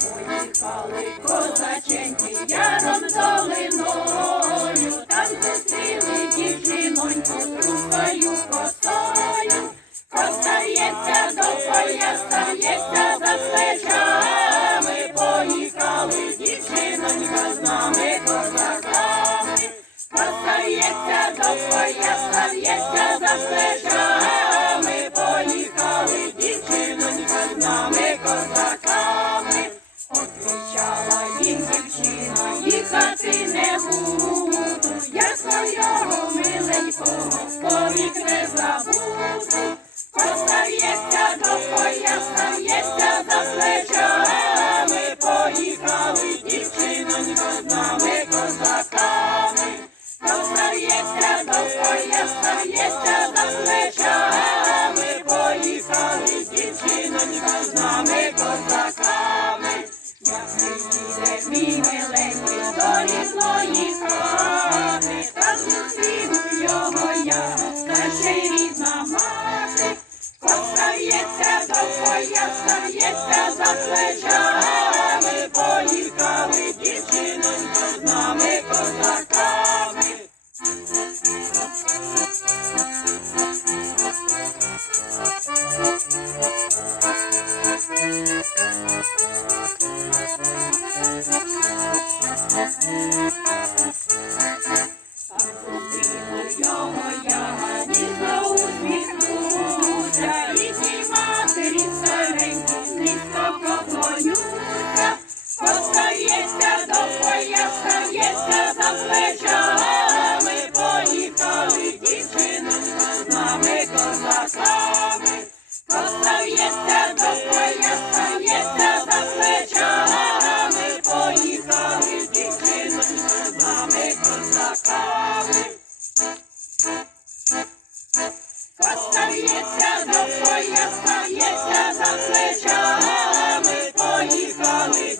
Поїхали козаченьки яром долиною, там зустріли дівчиноньку з рукою косою. Костається до поя, стається за плечами, поїхали дівчинонька з нами козаками. Костається до поя, стається за плечами, їхати не буду, я свого миленького повік не забуду. Постається до поя, стається за плечами, поїхали дівчинонько з нами козаками. Постається до поя, стається за плечами, поїхали дівчинонько з нами козаками. Мій миленький до рідної хати, та зустріну його я, та рідна мати. Постається до поя, стається за плечами, поїхали дівчинонько з нами козаками. Його я дівчинонько з нами козаками. Постається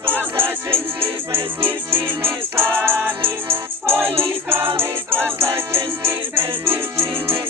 козаченьки без дівчини самі, поїхали козаченьки без дівчини